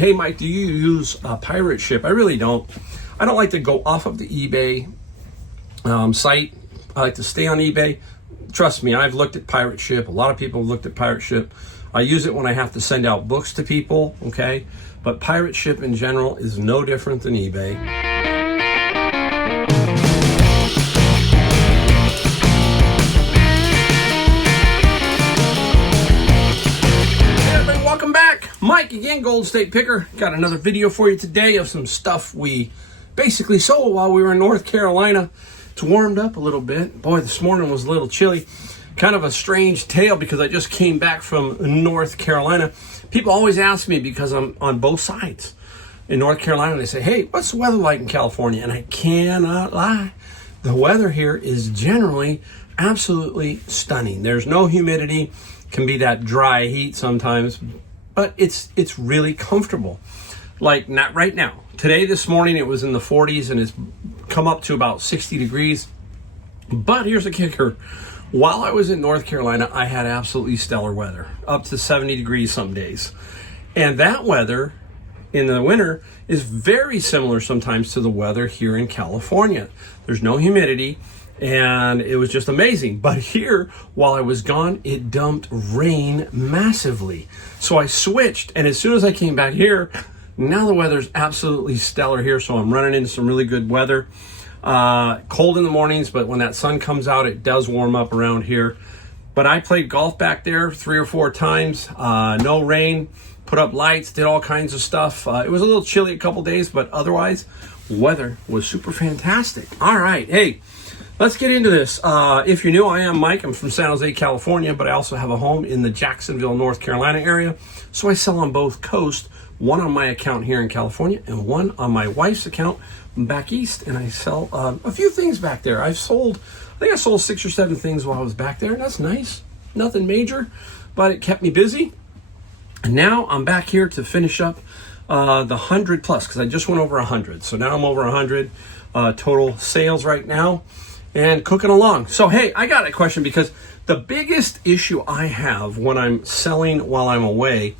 Hey Mike, do you use pirate ship? I really don't. I don't like to go off of the eBay site. I like to stay on eBay. Trust me, I've looked at pirate ship. A lot of people have looked at pirate ship. I use it when I have to send out books to people, okay? But pirate ship in general is no different than eBay. Mike again, Gold State Picker. Got another video for you today of some stuff we basically sold while we were in North Carolina. It's warmed up a little bit. Boy, this morning was a little chilly. Kind of a strange tale because I just came back from North Carolina. People always ask me because I'm on both sides. In North Carolina, they say, hey, what's the weather like in California? And I cannot lie. The weather here is generally absolutely stunning. There's no humidity. Can be that dry heat sometimes. But it's really comfortable. Like not right now. Today, this morning, it was in the 40s and it's come up to about 60 degrees. But here's the kicker. While I was in North Carolina, I had absolutely stellar weather. Up to 70 degrees some days. And that weather in the winter is very similar sometimes to the weather here in California. There's no humidity. And it was just amazing. But here, while I was gone, it dumped rain massively. So I switched, and as soon as I came back here, now the weather's absolutely stellar here. So I'm running into some really good weather. Cold in the mornings, but when that sun comes out, it does warm up around here. But I played golf back there 3 or 4 times. No rain, put up lights, did all kinds of stuff. It was a little chilly a couple days, but otherwise, weather was super fantastic. All right, hey. Let's get into this. If you're new, I am Mike. I'm from San Jose, California, but I also have a home in the Jacksonville, North Carolina area. So I sell on both coasts, one on my account here in California and one on my wife's account back east. And I sell a few things back there. I think I sold 6 or 7 things while I was back there. And that's nice. Nothing major, but it kept me busy. And now I'm back here to finish up the 100 plus because I just went over 100. So now I'm over 100 total sales right now. And cooking along. So, hey, I got a question because the biggest issue I have when I'm selling while I'm away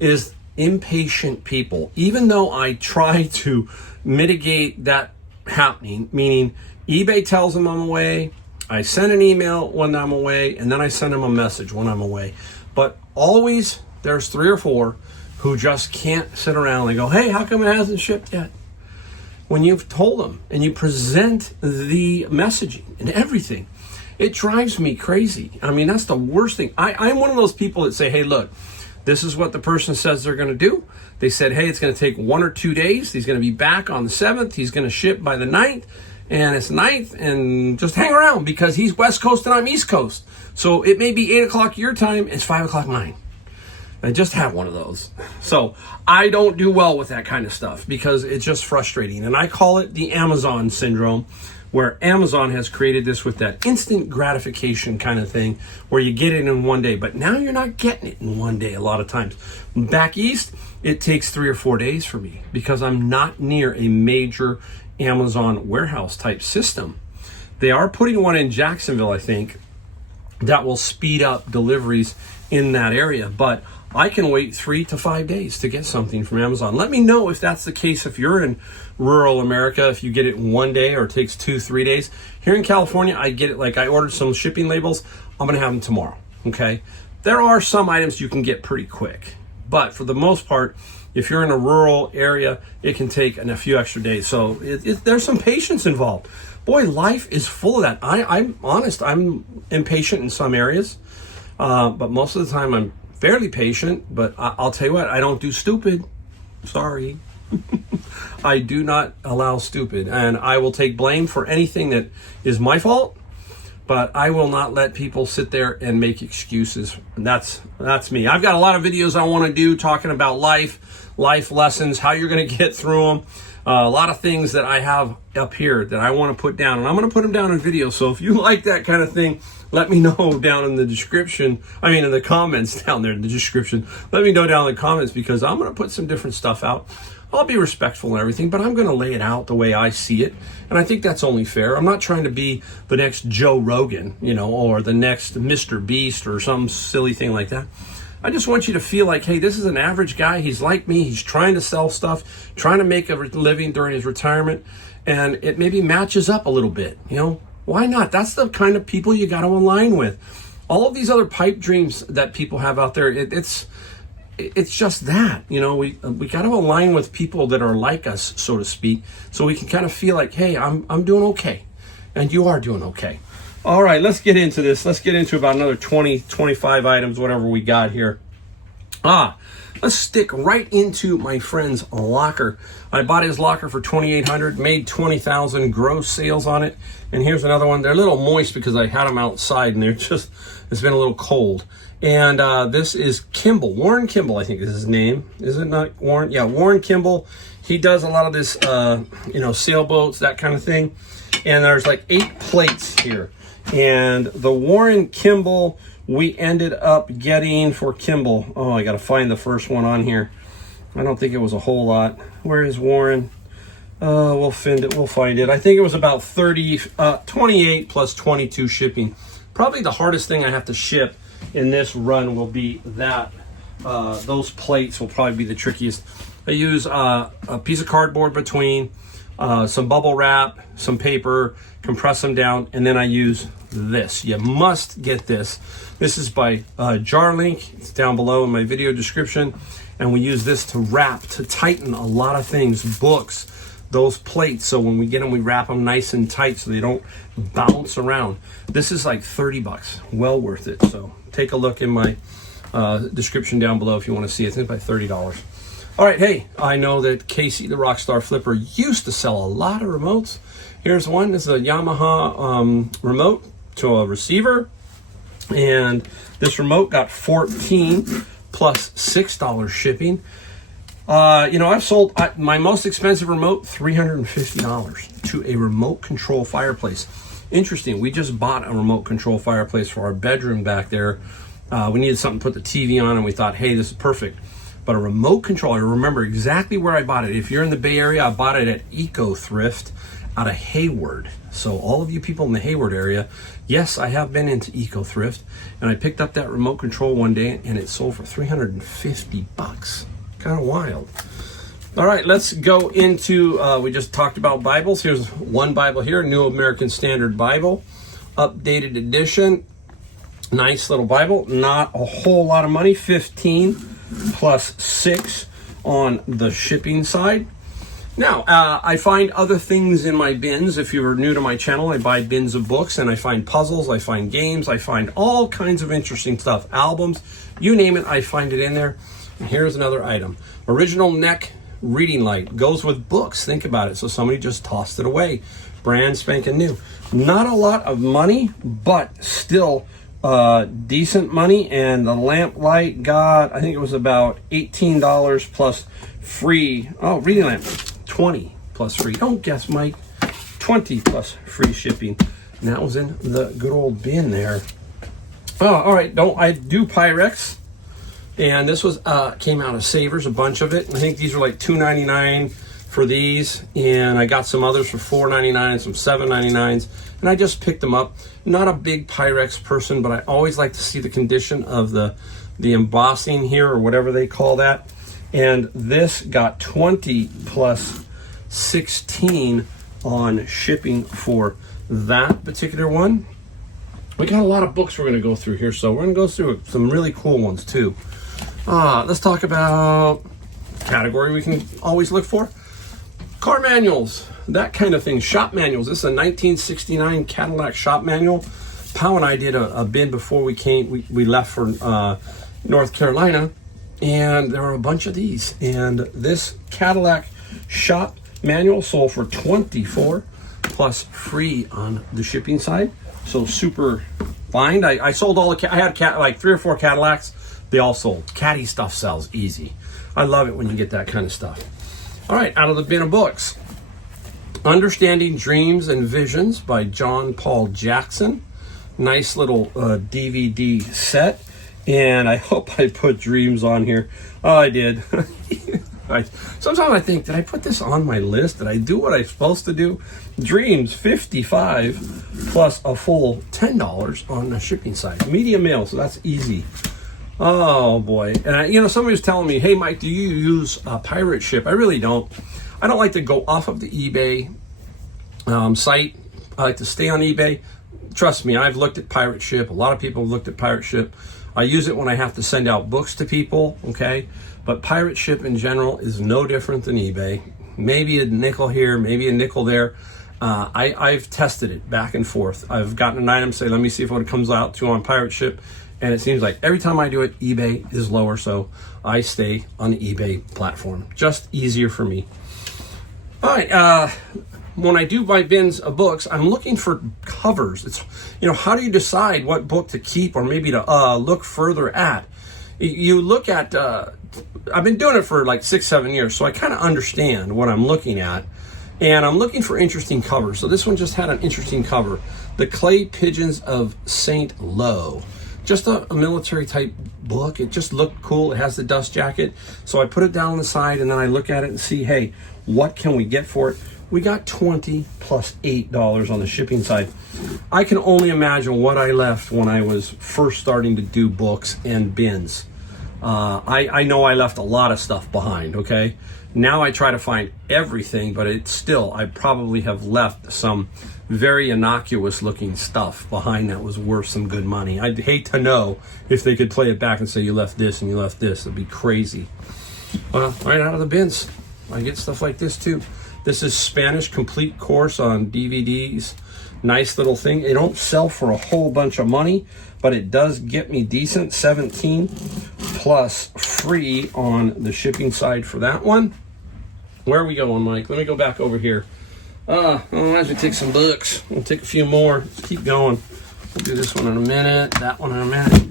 is impatient people. Even though I try to mitigate that happening, meaning eBay tells them I'm away, I send an email when I'm away, and then I send them a message when I'm away. But always there's 3 or 4 who just can't sit around and go, hey, how come it hasn't shipped yet? When you've told them and you present the messaging and everything, it drives me crazy. I mean, that's the worst thing. I'm one of those people that say, hey, look, this is what the person says they're going to do. They said, hey, it's going to take 1 or 2 days. He's going to be back on the 7th. He's going to ship by the 9th. And it's 9th. And just hang around because he's West Coast and I'm East Coast. So it may be 8 o'clock your time. It's 5 o'clock mine. I just have one of those. So I don't do well with that kind of stuff because it's just frustrating. And I call it the Amazon syndrome, where Amazon has created this with that instant gratification kind of thing where you get it in one day. But now you're not getting it in one day a lot of times. Back east, it takes 3 or 4 days for me because I'm not near a major Amazon warehouse type system. They are putting one in Jacksonville, I think, that will speed up deliveries in that area. But I can wait 3 to 5 days to get something from Amazon. Let me know if that's the case. If you're in rural America, if you get it in 1 day or it takes 2-3 days. Here in California, I get it like I ordered some shipping labels. I'm going to have them tomorrow. Okay. There are some items you can get pretty quick, but for the most part, if you're in a rural area, it can take a few extra days. So there's some patience involved. Boy, life is full of that. I'm honest. I'm impatient in some areas, but most of the time I'm fairly patient, but I'll tell you what, I don't do stupid. Sorry. I do not allow stupid, and I will take blame for anything that is my fault, but I will not let people sit there and make excuses. That's me. I've got a lot of videos I want to do talking about life lessons, how you're going to get through them. A lot of things that I have up here that I want to put down, and I'm going to put them down in video. So if you like that kind of thing, let me know down in the description. In the comments down there in the description. Let me know down in the comments because I'm going to put some different stuff out. I'll be respectful and everything, but I'm going to lay it out the way I see it. And I think that's only fair. I'm not trying to be the next Joe Rogan, or the next Mr. Beast or some silly thing like that. I just want you to feel like, hey, this is an average guy. He's like me. He's trying to sell stuff, trying to make a living during his retirement, and it maybe matches up a little bit. You know, why not? That's the kind of people you got to align with. All of these other pipe dreams that people have out there, it's just that, you know, we got to align with people that are like us, so to speak, so we can kind of feel like, hey, I'm doing okay, and you are doing okay. All right, let's get into this. Let's get into about another 20, 25 items, whatever we got here. Let's stick right into my friend's locker. I bought his locker for $2,800, made $20,000 gross sales on it. And here's another one. They're a little moist because I had them outside and it's been a little cold. And this is Kimball, Warren Kimball, I think is his name. Is it not Warren? Yeah, Warren Kimball. He does a lot of this, sailboats, that kind of thing. And there's like 8 plates here. And the Warren Kimball, we ended up getting for Kimball. Oh, I got to find the first one on here. I don't think it was a whole lot. Where is Warren? We'll find it. We'll find it. I think it was about 28 plus 22 shipping. Probably the hardest thing I have to ship in this run will be that. Those plates will probably be the trickiest. I use a piece of cardboard between, some bubble wrap, some paper, compress them down, and then I use this. You must get this. This is by Jarlink. It's down below in my video description. And we use this to wrap, to tighten a lot of things, books, those plates. So when we get them, we wrap them nice and tight so they don't bounce around. This is like $30, well worth it. So take a look in my description down below if you want to see it. It's about $30. All right, hey, I know that Casey, the Rockstar Flipper, used to sell a lot of remotes. Here's one. This is a Yamaha remote to a receiver. And this remote got $14 plus $6 shipping. I've sold my most expensive remote, $350 to a remote control fireplace. Interesting. We just bought a remote control fireplace for our bedroom back there. We needed something to put the TV on, and we thought, hey, this is perfect. But a remote control, I remember exactly where I bought it. If you're in the Bay Area, I bought it at Eco Thrift out of Hayward. So all of you people in the Hayward area, yes, I have been into Eco Thrift, and I picked up that remote control one day, and it sold for $350. Kind of wild. All right, let's go into, we just talked about Bibles. Here's one Bible here, New American Standard Bible, updated edition. Nice little Bible, not a whole lot of money, 15 plus 6 on the shipping side. Now, I find other things in my bins. If you're new to my channel, I buy bins of books, and I find puzzles, I find games, I find all kinds of interesting stuff. Albums, you name it, I find it in there. And here's another item. Original neck reading light. Goes with books. Think about it. So somebody just tossed it away. Brand spanking new. Not a lot of money, but still decent money. And the lamp light got, I think it was about $18 plus free. Oh, reading lamp. 20 plus free. Don't guess, Mike. 20 plus free shipping. And that was in the good old bin there. Oh, all right. I do Pyrex. And this was came out of Savers, a bunch of it. I think these were like $2.99 for these. And I got some others for $4.99, some $7.99s. And I just picked them up. Not a big Pyrex person, but I always like to see the condition of the embossing here, or whatever they call that. And this got 20 plus 16 on shipping for that particular one. We got a lot of books we're going to go through here, so we're going to go through some really cool ones too. Let's talk about category we can always look for. Car manuals, that kind of thing. Shop manuals. This is a 1969 Cadillac shop manual. Pau and I did a bin before we left for North Carolina. And there are a bunch of these. And this Cadillac shop manual sold for $24 plus free on the shipping side. So super bind. I sold all the, I had like 3 or 4 Cadillacs. They all sold. Caddy stuff sells easy. I love it when you get that kind of stuff. All right, out of the bin of books. Understanding Dreams and Visions by John Paul Jackson. Nice little DVD set. And I hope I put Dreams on here. Oh, I did. Sometimes I think, did I put this on my list? Did I do what I'm supposed to do? Dreams, $55 plus a full $10 on the shipping side. Medium mail, so that's easy. Oh boy. And you know, somebody was telling me, hey Mike, do you use pirate ship? I really don't. I don't like to go off of the eBay site. I like to stay on eBay. Trust me, I've looked at pirate ship. A lot of people have looked at pirate ship. I use it when I have to send out books to people, okay? But pirate ship in general is no different than eBay. Maybe a nickel here, maybe a nickel there. I've tested it back and forth. I've gotten an item, say, let me see if what it comes out to on pirate ship. And it seems like every time I do it, eBay is lower. So I stay on the eBay platform. Just easier for me. All right. When I do buy bins of books, I'm looking for covers. It's, you know, how do you decide what book to keep or maybe to look further at? You look at, I've been doing it for like 6-7 years, so I kind of understand what I'm looking at. And I'm looking for interesting covers. So this one just had an interesting cover. The Clay Pigeons of St. Lo. Just a military type book. It just looked cool. It has the dust jacket. So I put it down on the side and then I look at it and see, hey, what can we get for it? We got $20 plus $8 on the shipping side. I can only imagine what I left when I was first starting to do books and bins. I know I left a lot of stuff behind, okay? Now I try to find everything, but it's still, I probably have left some very innocuous looking stuff behind that was worth some good money. I'd hate to know if they could play it back and say you left this and you left this. It'd be crazy. Right out of the bins, I get stuff like this too. This is Spanish complete course on DVDs. Nice little thing. It don't sell for a whole bunch of money, but it does get me decent. 17 plus free on the shipping side for that one. Where are we going, Mike? Let me go back over here. As we take some books, we'll take a few more. Let's keep going. We'll do this one in a minute, that one in a minute.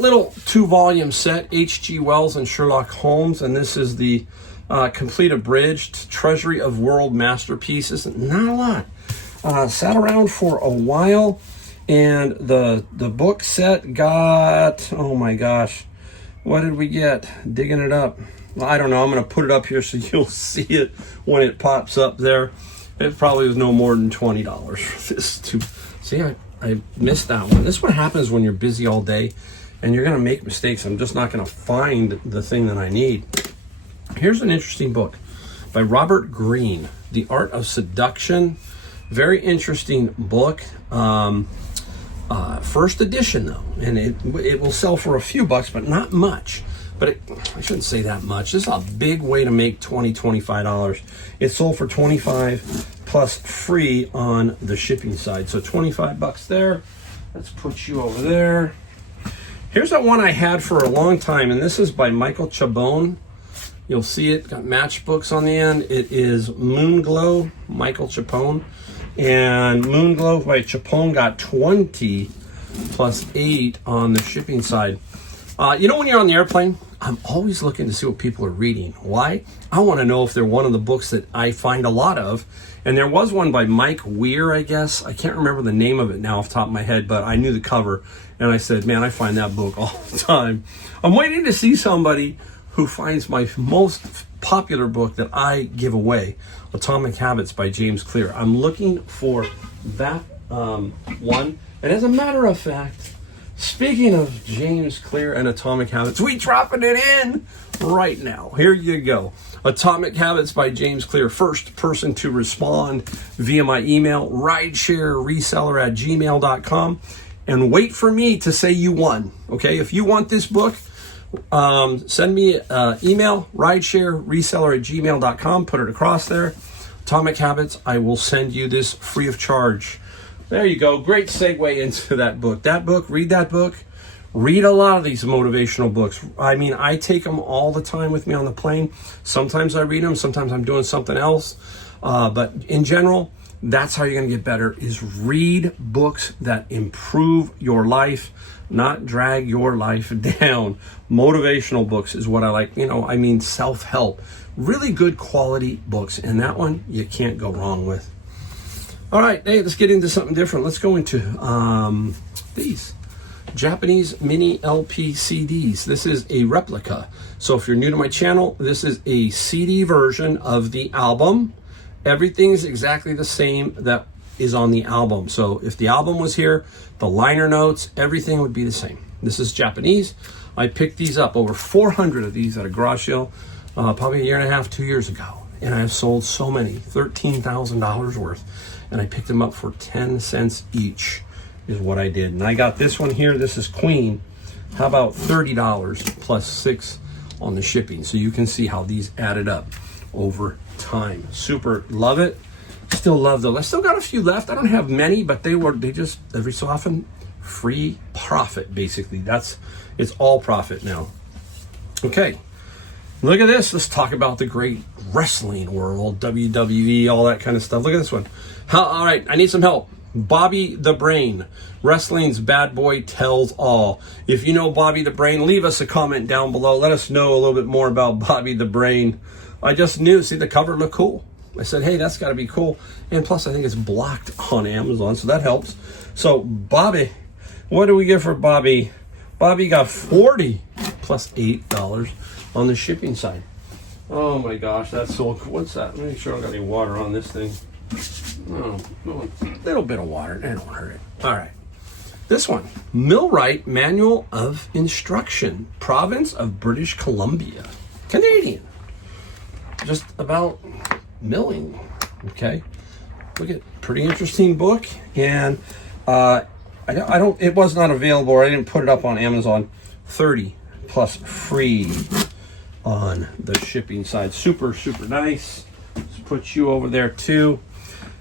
Little 2-volume set, H.G. Wells and Sherlock Holmes, and this is the complete abridged Treasury of World Masterpieces. Not a lot. Sat around for a while, and the book set got, oh my gosh, what did we get? Digging it up. Well, I don't know. I'm going to put it up here so you'll see it when it pops up there. It probably was no more than $20 for this too. See, I missed that one. This is what happens when you're busy all day and you're going to make mistakes. I'm just not going to find the thing that I need. Here's an interesting book by Robert Greene, The Art of Seduction. Very interesting book. First edition though, and it will sell for a few bucks, but not much. But I shouldn't say that much. This is a big way to make $20-$25. It sold for $25 plus free on the shipping side. So 25 bucks there. Let's put you over there. Here's that one I had for a long time, and this is by Michael Chabon. You'll see it got matchbooks on the end. It is Moonglow, Michael Chabon. And Moonglow by Chabon got 20 plus 8 on the shipping side. You know, when you're on the airplane, I'm always looking to see what people are reading. Why? I want to know if they're one of the books that I find a lot of. And there was one by Mike Weir, I guess. I can't remember the name of it now off the top of my head, but I knew the cover. And I said, man, I find that book all the time. I'm waiting to see somebody who finds my most popular book that I give away, Atomic Habits by James Clear. I'm looking for that one. And as a matter of fact, speaking of James Clear and Atomic Habits, we dropping it in right now. Here you go. Atomic Habits by James Clear. First person to respond via my email, ridesharereseller@gmail.com. And wait for me to say you won. Okay, if you want this book, send me an email, ridesharereseller@gmail.com. Put it across there. Atomic Habits, I will send you this free of charge. There you go. Great segue into that book. That book, read that book. Read a lot of these motivational books. I mean, I take them all the time with me on the plane. Sometimes I read them. Sometimes I'm doing something else. But in general, that's how you're going to get better, is read books that improve your life, not drag your life down. Motivational books is what I like. You know, I mean, self-help. Really good quality books. And that one you can't go wrong with. All right, hey, let's get into something different. Let's go into these Japanese mini LP CDs. This is a replica. So if you're new to my channel, this is a CD version of the album. Everything's exactly the same that is on the album. So if the album was here, the liner notes, everything would be the same. This is Japanese. I picked these up, over 400 of these at a garage sale, probably a year and a half, 2 years ago. And I have sold so many, $13,000 worth. And I picked them up for 10 cents each is what I did. And I got this one here. This is Queen. How about $30 plus $6 on the shipping? So you can see how these added up over time. Super love it. Still love those. I still got a few left. I don't have many, but they just every so often free profit, basically. It's all profit now. Okay. Look at this. Let's talk about the great wrestling world, WWE, all that kind of stuff. Look at this one. All right, I need some help. Bobby the Brain, wrestling's bad boy tells all. If you know Bobby the Brain, leave us a comment down below. Let us know a little bit more about Bobby the Brain. I just knew, see, the cover looked cool. I said, hey, that's got to be cool. And plus, I think it's blocked on Amazon, so that helps. So, Bobby, what do we get for Bobby? Bobby got $40 plus $8 on the shipping side. Oh my gosh, that's so cool. What's that? Let me make sure I don't got any water on this thing. Oh, a little bit of water, that don't hurt it. All right. This one, Millwright Manual of Instruction, Province of British Columbia, Canadian. Just about milling, okay? Look at, pretty interesting book. And it was not available, or I didn't put it up on Amazon. 30 plus free on the shipping side. Super, super nice. Let's put you over there too.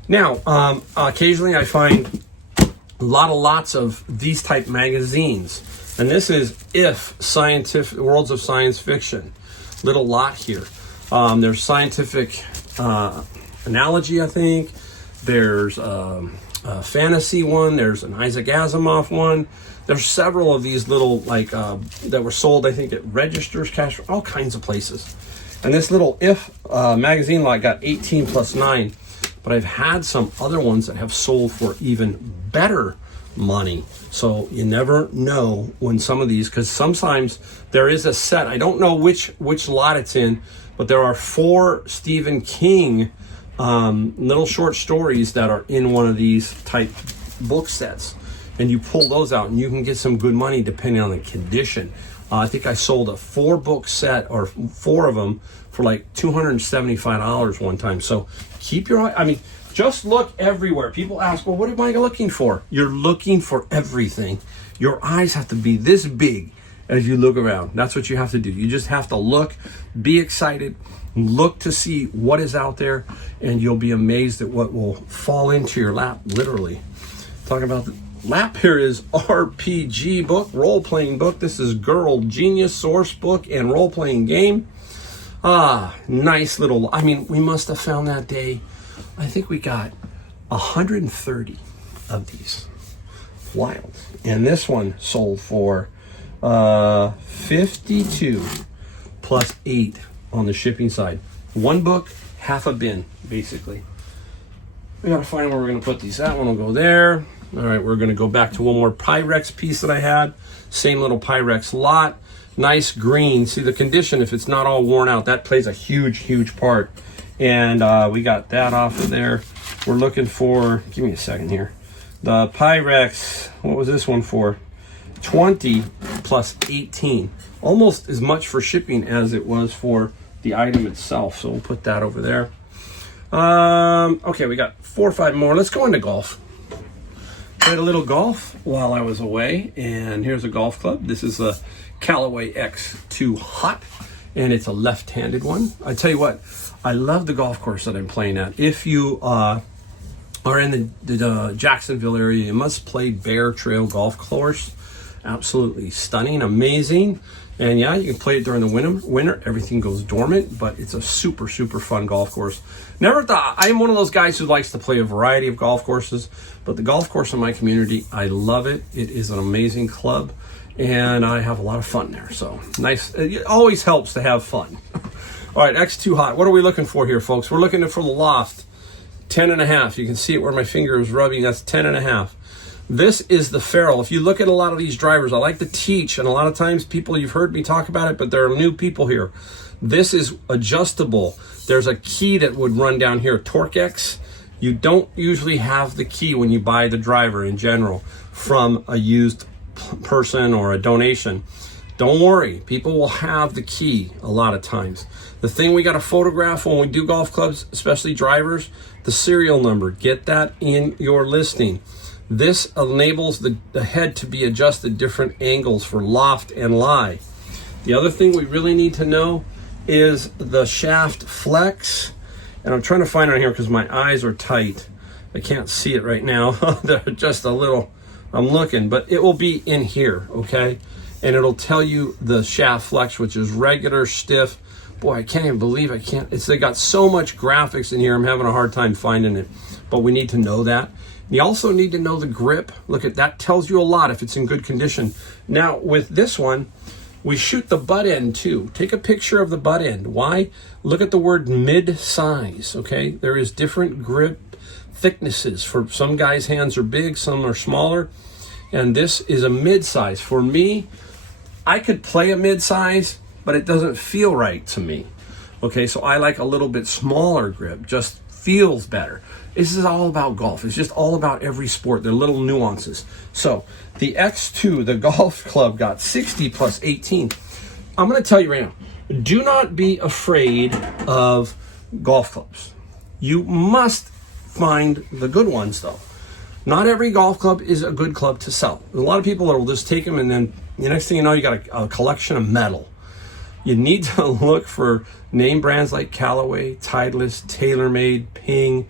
Now, occasionally I find lots of these type magazines. And this is Scientific Worlds of Science Fiction. Little lot here. There's Scientific Analogy, I think. There's a fantasy one. There's an Isaac Asimov one. There's several of these little, that were sold, I think, at registers, cash, all kinds of places. And this little magazine lot got 18 plus 9. But I've had some other ones that have sold for even better money. So you never know when some of these, because sometimes there is a set. I don't know which lot it's in, but there are 4 Stephen King little short stories that are in one of these type book sets. And you pull those out and you can get some good money depending on the condition. I think I sold a 4-book set, or 4 of them, for like $275 one time. So keep your eye, I mean, just look everywhere. People ask, well, what am I looking for? You're looking for everything. Your eyes have to be this big as you look around. That's what you have to do. You just have to look, be excited, look to see what is out there, and you'll be amazed at what will fall into your lap, literally. Talking about the lap here is RPG book, role-playing book. This is Girl Genius source book and role-playing game. Nice little, I mean, we must have found that day. I think we got 130 of these. Wild. And this one sold for 52 plus 8 on the shipping side. 1 book, half a bin, basically. We gotta find where we're gonna put these. That one will go there. All right, we're gonna go back to one more Pyrex piece that I had. Same little Pyrex lot. Nice green. See the condition, if it's not all worn out, that plays a huge part. And we got that off of there. We're looking for, give me a second here. The Pyrex, what was this one for? 20 plus 18. Almost as much for shipping as it was for the item itself. So we'll put that over there. Okay, we got 4 or 5 more. Let's go into golf. Played a little golf while I was away, and here's a golf club. This is a Callaway X2 Hot, and it's a left-handed one. I tell you what, I love the golf course that I'm playing at. If you are in the Jacksonville area, you must play Bear Trail Golf Course. Absolutely stunning, amazing. And yeah, you can play it during the winter. Everything goes dormant, but it's a super fun golf course. Never thought, I'm one of those guys who likes to play a variety of golf courses, but the golf course in my community, I love it. It is an amazing club, and I have a lot of fun there. So nice. It always helps to have fun. All right, X2 Hot. What are we looking for here, folks? We're looking for the loft. 10.5. You can see it where my finger is rubbing. That's 10.5. This is the ferrule. If you look at a lot of these drivers, I like to teach, and a lot of times people, you've heard me talk about it, but there are new people here. This is adjustable. There's a key that would run down here, TorqueX. You don't usually have the key when you buy the driver in general from a used person or a donation. Don't worry, people will have the key a lot of times. The thing we got to photograph when we do golf clubs, especially drivers, the serial number. Get that in your listing. This enables the head to be adjusted different angles for loft and lie. The other thing we really need to know is the shaft flex. And I'm trying to find it on here because my eyes are tight. I can't see it right now. They're just a little, I'm looking, but it will be in here, okay? And it'll tell you the shaft flex, which is regular, stiff. Boy, I can't even believe they got so much graphics in here, I'm having a hard time finding it. But we need to know that. You also need to know the grip. Look at that, tells you a lot if it's in good condition. Now, with this one, we shoot the butt end too. Take a picture of the butt end. Why? Look at the word mid-size, okay? There is different grip thicknesses. For some guys' hands are big, some are smaller. And this is a mid-size. For me, I could play a mid-size, but it doesn't feel right to me. Okay, so I like a little bit smaller grip, just feels better. This is all about golf. It's just all about every sport. They're little nuances. So the X2, the golf club, got 60 plus 18. I'm going to tell you right now, do not be afraid of golf clubs. You must find the good ones though. Not every golf club is a good club to sell. A lot of people will just take them and then the next thing you know, you got a collection of metal. You need to look for name brands like Callaway, Titleist, TaylorMade, Ping,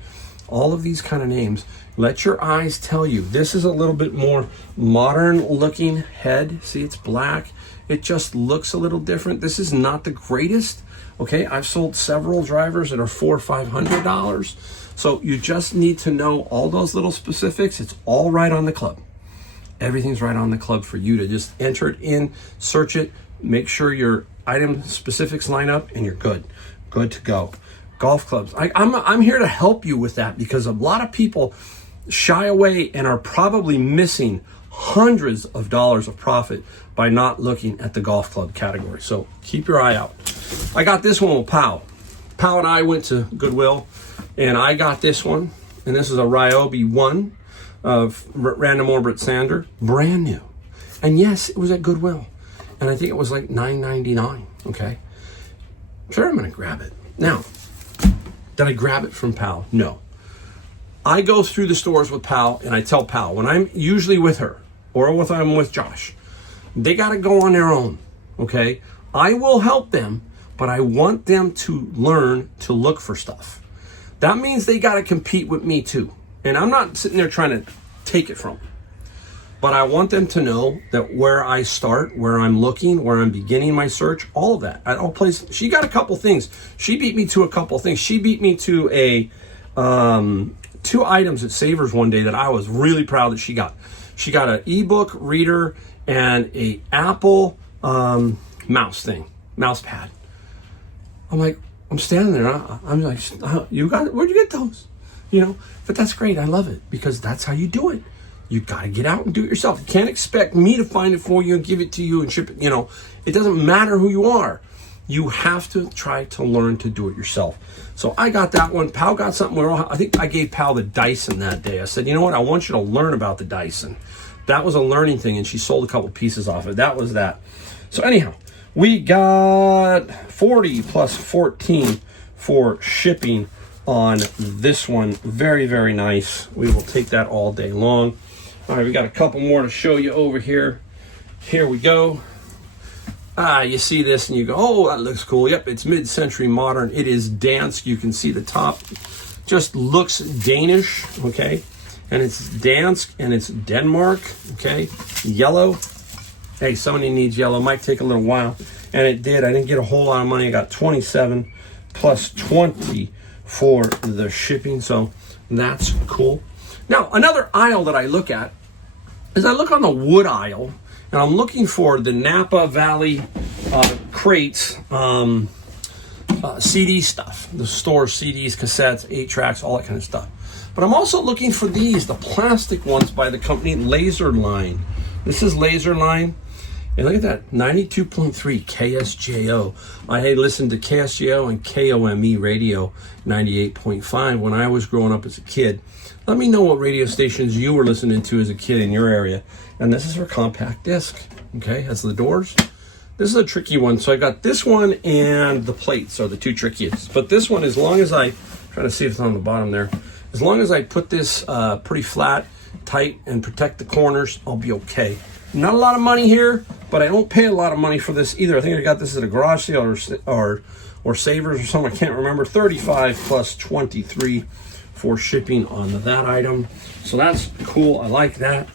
all of these kind of names. Let your eyes tell you. This is a little bit more modern looking head. See, it's black. It just looks a little different. This is not the greatest. Okay, I've sold several drivers that are $400 or $500. So you just need to know all those little specifics. It's all right on the club. Everything's right on the club for you to just enter it in, search it, make sure your item specifics line up, and you're good to go. Golf clubs. I'm here to help you with that because a lot of people shy away and are probably missing hundreds of dollars of profit by not looking at the golf club category. So keep your eye out. I got this one with Powell. Powell and I went to Goodwill and I got this one. And this is a Ryobi 1 of Random Orbit Sander, brand new. And yes, it was at Goodwill. And I think it was like $9.99, okay? Sure, I'm gonna grab it. Now, did I grab it from Powell? No. I go through the stores with Powell and I tell Powell, when I'm usually with her or if I'm with Josh, they gotta go on their own, okay? I will help them, but I want them to learn to look for stuff. That means they gotta compete with me too. And I'm not sitting there trying to take it from them. But I want them to know that where I start, where I'm looking, where I'm beginning my search, all of that. At all places. She got a couple things. She beat me to a couple things. She beat me to a 2 items at Savers one day that I was really proud that she got. She got an ebook reader and a Apple mouse pad. I'm like, I'm standing there. I'm like, you got it? Where'd you get those? You know, but that's great. I love it because that's how you do it. You got to get out and do it yourself. You can't expect me to find it for you and give it to you and ship it. You know, it doesn't matter who you are. You have to try to learn to do it yourself. So I got that one. Pal got something. I think I gave Pal the Dyson that day. I said, you know what? I want you to learn about the Dyson. That was a learning thing, and she sold a couple pieces off it. That was that. So anyhow, we got 40 plus 14 for shipping on this one. Very, very nice. We will take that all day long. All right, we got a couple more to show you over here. Here we go. You see this and you go, oh, that looks cool. Yep, it's mid-century modern. It is Dansk. You can see the top. Just looks Danish, okay? And it's Dansk and it's Denmark, okay? Yellow. Hey, somebody needs yellow. Might take a little while. And it did. I didn't get a whole lot of money. I got 27 plus 20 for the shipping. So that's cool. Now, another aisle that I look at is I look on the wood aisle, and I'm looking for the Napa Valley crates, CD stuff, the store CDs, cassettes, 8-tracks, all that kind of stuff. But I'm also looking for these, the plastic ones by the company Laserline. This is Laserline. And look at that, 92.3 KSJO. I had listened to KSJO and KOME radio 98.5 when I was growing up as a kid. Let me know what radio stations you were listening to as a kid in your area. And this is for compact disc, okay? Has the doors. This is a tricky one. So I got this one and the plates are the two trickiest. But this one, as long as I, try to see if it's on the bottom there, as long as I put this pretty flat, tight, and protect the corners, I'll be okay. Not a lot of money here, but I don't pay a lot of money for this either. I think I got this at a garage sale or Savers or something. I can't remember. 35 plus 23 for shipping on that item. So that's cool. I like that.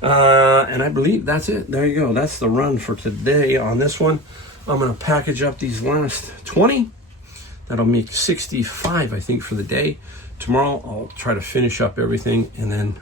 And I believe that's it. There you go. That's the run for today on this one. I'm going to package up these last 20. That'll make 65, I think, for the day. Tomorrow, I'll try to finish up everything and then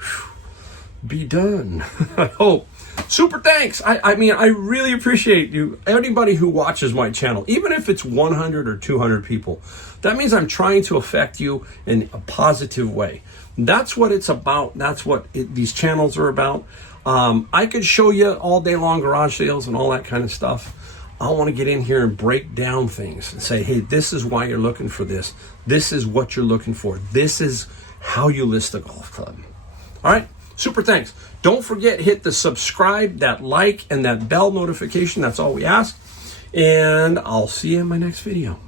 be done. I hope. Super thanks. I mean, I really appreciate you. Anybody who watches my channel, even if it's 100 or 200 people, that means I'm trying to affect you in a positive way. That's what it's about. That's what these channels are about. I could show you all day long garage sales and all that kind of stuff. I want to get in here and break down things and say, hey, this is why you're looking for this. This is what you're looking for. This is how you list a golf club. All right. Super thanks. Don't forget, hit the subscribe, that like, and that bell notification. That's all we ask. And I'll see you in my next video.